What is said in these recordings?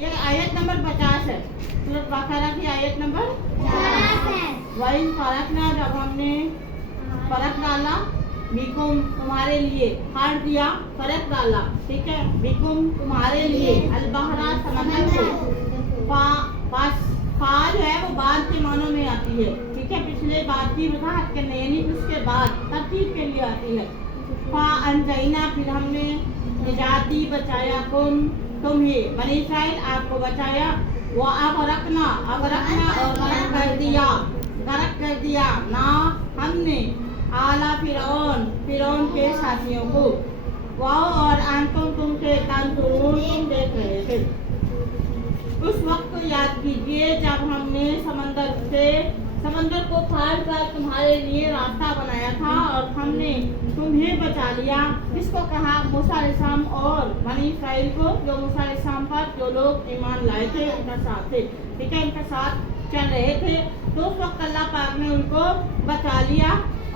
ये आयत नंबर 50 है, सूरत बकरा की आयत नंबर 50 है। वही फर्क ना, जब हमने फर्क डाला, बिकुम तुम्हारे लिए, हार दिया, फर्क डाला, ठीक है, बिकुम तुम्हारे लिए, अलबहरा समंदर को, फा जो है वो बाद के मानों में आती है, ठीक है, पिछले बात की वजाहत करने यानी उसके बाद तरतीब के लिए आती है। फा अंजैना, फिर हमने निजात दी, बचाया, तुम्हें बनी इस्राइल आपको बचाया, वो अगरकना और गरक कर दिया ना हमने आला फिरौन के साथियों को, वाओ और अंतुम तुमसे तंतुरून तुम देख रहे थे। उस वक्त को याद कीजिए जब हमने समंदर को फाड़ कर तुम्हारे लिए रास्ता बनाया था और हमने तुम्हें बचा लिया। इसको कहा मूसा अलैहिस्सलाम और बनी इस्राइल को, जो मूसा अलैहिस्सलाम पर जो लोग ईमान लाए थे उनका साथ थे, ठीक है, उनका साथ चल रहे थे। तो उस वक्त अल्लाह पाक ने उनको बचा लिया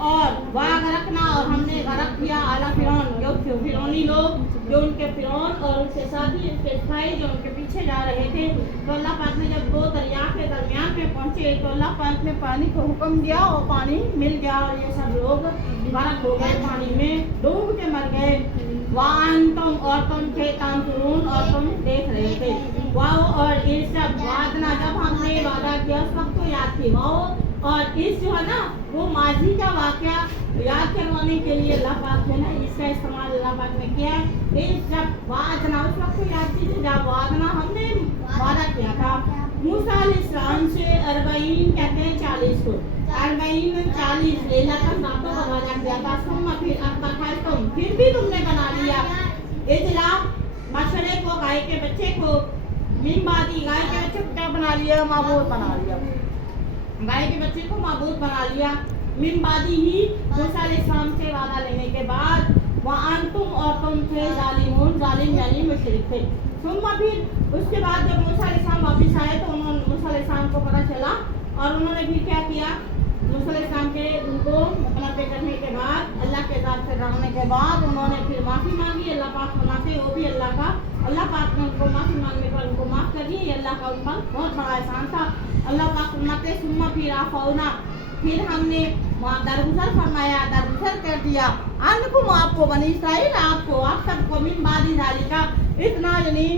और वागरकना और हमने गरक किया आला फिरौन, जो फिरौनी लोग, जो उनके फिरौन और उनके साथी, उनके भाई जो उनके पीछे जा रहे थे। तो अल्लाह पाक ने जब दो दरिया के दरमियान में पहुंचे तो अल्लाह पाक ने पानी को हुक्म दिया और पानी मिल गया और ये सब लोग गरक हो गए, पानी में डूब के मर गए। वांतुम और तुम थे तांतुरून और तुम देख रहे थे। वाओ और इस सब वादना, जब हमने वादा किया उस वक्त को याद थी। वाओ और इस जो है ना वो माजी का वाकया याद करवाने के लिए अल्लाह पाक ने ना इसका इस्तेमाल अल्लाह पाक ने किया है। इस जब वादना, उस वक्त को याद कीजिए जब वादना हमने वादा किया था मूसा अलैहिस्सलाम से, 40 कहते हैं 40 को, 40 में 40 लेला का नातों का वादा किया था। फिर तुम फिर भी तुमने बना लिया इजला मशरे को, गाय के बच्चे को, मिम्बादी गाय के बच्चे को क्या बना लिया, माबूद बना लिया, गाय के बच्चे को माबूद बना लिया। मिम्बादी ही मूसा अलैहिस्सलाम से वादा लेने के बाद वहाँ तुम और तुम थे जालिम यानी मुशरिक थे। फिर उसके बाद जब मूसा अलैहिस्सलाम वापस आए तो उन्होंने मूसा अलैहिस्सलाम को पता चला और उन्होंने फिर क्या किया, मूसा अलैहिस्सलाम के उनको मतलब करने के बाद, अल्लाह के साथ से डरने के बाद उन्होंने फिर माफ़ी मांगी। अल्लाह पाक फरमाते वो भी अल्लाह पाक ने उनको माफ़ी मांगने पर उनको माफ़ कर दिया। ये अल्लाह का उन पर बहुत बड़ा एहसान था। अल्लाह पाक फरमाते सुम्मा फिर आफौना, फिर हमने वहाँ दरगुजर फरमाया, दरगुजर कर दिया। अनकुम आपको, बनी इस्राइल आपको, आप सबको, मिन बादी जालिका, इतना यानी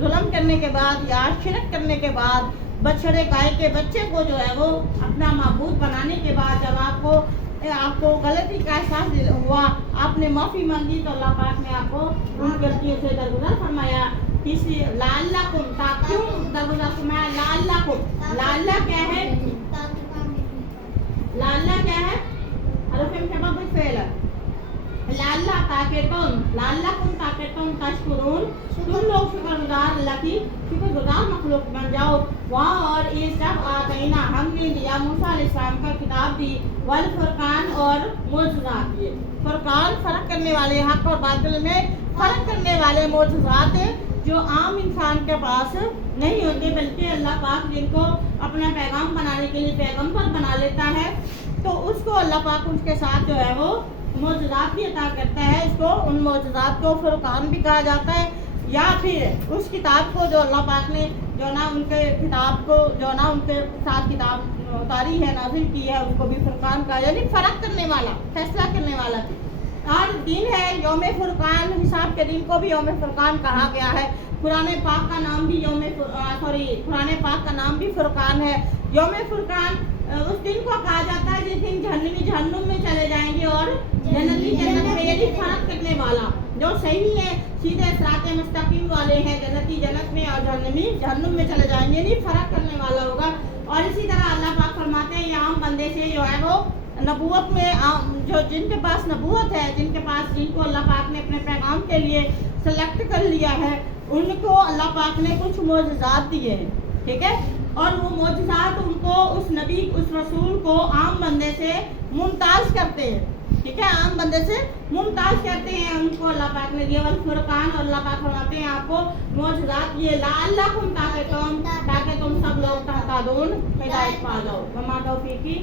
जुल्म करने के बाद या शिरक करने के बाद, बछड़े गाय के बच्चे को जो है वो अपना माबूद बनाने के बाद जब आपको गलती का एहसास हुआ, आपने माफ़ी मांगी तो अल्लाह पाक ने आपको उन गलतियों से दरगुजर फरमाया। किसी लाल्लाकुम, क्यों दरगुजर फरमाया, लाल्ला क्या है, लाल्ला क्या है, हरफ मुशब्बह फेल, ताकि तुम तशकुरून, तुम लोग शुक्रगुजार, अल्लाह की शुक्रगुजार मखलूक बन जाओ। वहाँ और ये सब आतना, हमने दिया मूसा अलैहिस्सलाम का किताब दी, वल फुरकान और मोजज़ात दिए। फुरकान फर्क करने वाले, हक और बातिल में फर्क करने वाले मोजज़ात जो आम इंसान के पास नहीं होते, बल्कि अल्लाह पाक जिनको अपना पैगाम बनाने के लिए पैगम्बर बना लेता है तो उसको अल्लाह पाक उसके साथ जो है वो मोजज़ात भी अता करता है। इसको उन मोजज़ात को फुरकान भी कहा जाता है। या फिर उस किताब को जो अल्लाह पाक ने जो ना उनके किताब को जो ना उनके साथ किताब उतारी है, नाज़िल की है, उसको भी फुरकान कहा, यानी फ़र्क करने वाला, फैसला करने वाला। और दिन है यौम फुरकान, हिसाब के दिन को भी यौम फुरकान कहा गया है। कुरान पाक का नाम भी कुरान पाक का नाम भी फुरकान है। यौम फुरकान उस दिन को कहा जाता है जिस दिन जहन्नमी जहन्नुम में चले जाएंगे और जन्नती जन्नत में, यानी फर्क करने वाला जो सही है, सीधे सिराते मुस्तकीम वाले हैं, जन्नती जन्नत में और जहन्नमी जहन्नुम में चले जाएंगे, यानी फर्क करने वाला होगा। और इसी तरह अल्लाह पाक फरमाते हैं ये आम बंदे से जो है वो नबूवत में जो जिनके पास नबूवत है, जिनको अल्लाह पाक ने अपने पैगाम के लिए सेलेक्ट कर लिया है, उनको अल्लाह पाक ने कुछ मोजज़ात दिए हैं, ठीक है, और वो मोजज़ात उनको उस नबी, उस रसूल को आम बंदे से मुमताज़ करते हैं, ठीक है, आम बंदे से मुमताज़ करते हैं, उनको अल्लाह पाक ने दिया। वल फुरकान, और अल्लाह पाक फरमाते हैं आपको मोजज़ात ये लाअल्लकुम, ताकि तुम सब लोग तहतदून, हिदायत पा जाओ। वमा तौफीकी